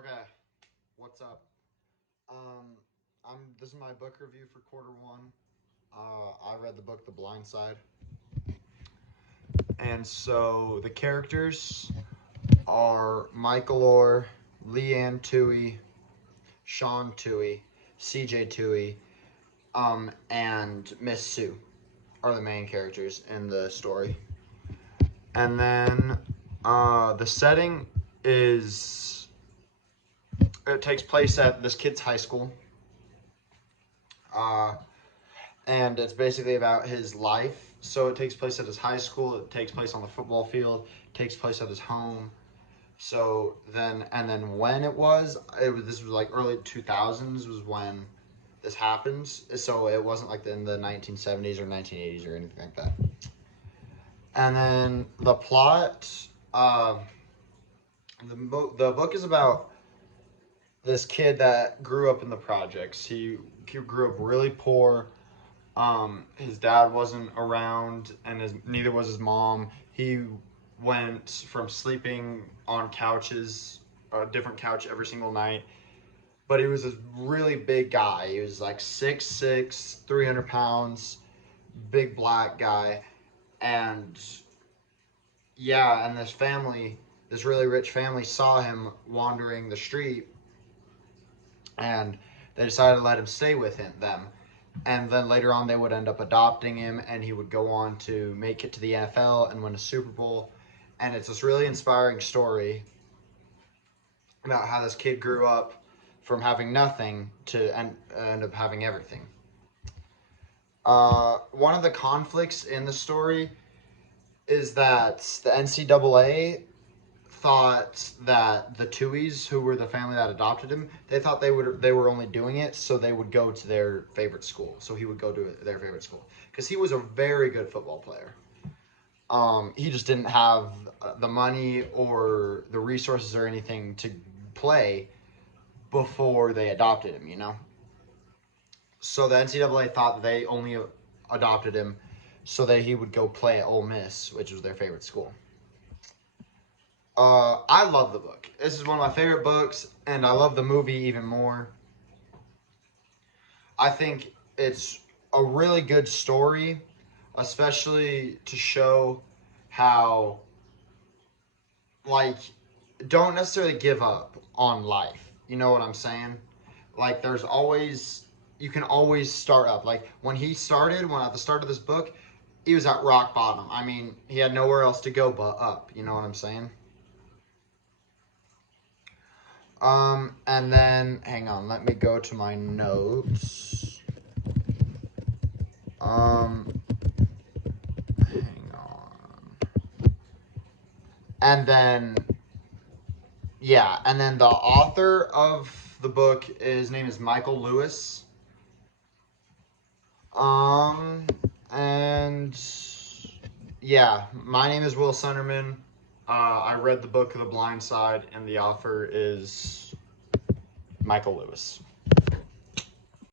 Okay, what's up? This is my book review for quarter 1. I read the book The Blind Side. And so the characters are Michael Orr, Leanne Toohey, Sean Toohey, CJ Toohey, and Miss Sue are the main characters in the story. And then the setting is, it takes place at this kid's high school. And it's basically about his life. So it takes place at his high school, it takes place on the football field, it takes place at his home. So then, and then when this was like early 2000s was when this happens. So it wasn't like in the 1970s or 1980s or anything like that. And then the plot, the book is about this kid that grew up in the projects. He grew up really poor. His dad wasn't around, and neither was his mom. He went from sleeping on couches, a different couch every single night. But he was a really big guy. He was like 6'6", 300 pounds, big black guy. And yeah, and this really rich family saw him wandering the street, and they decided to let him stay with them. And then later on, they would end up adopting him, and he would go on to make it to the NFL and win a Super Bowl. And it's this really inspiring story about how this kid grew up from having nothing to end up having everything. One of the conflicts in the story is that the NCAA thought that the Tuohys, who were the family that adopted him, they thought they were only doing it so they would go to their favorite school. So he would go to their favorite school because he was a very good football player. He just didn't have the money or the resources or anything to play before they adopted him, you know? So the NCAA thought that they only adopted him so that he would go play at Ole Miss, which was their favorite school. I love the book. This is one of my favorite books, and I love the movie even more. I think it's a really good story, especially to show how, like, don't necessarily give up on life. You know what I'm saying? Like, you can always start up. Like, when at the start of this book, he was at rock bottom. I mean, he had nowhere else to go but up. You know what I'm saying? And then, hang on, let me go to my notes. Hang on. And then, yeah, and then the author of the book, his name is Michael Lewis. And yeah, my name is Will Sunderman. I read the book The Blind Side, and the author is Michael Lewis.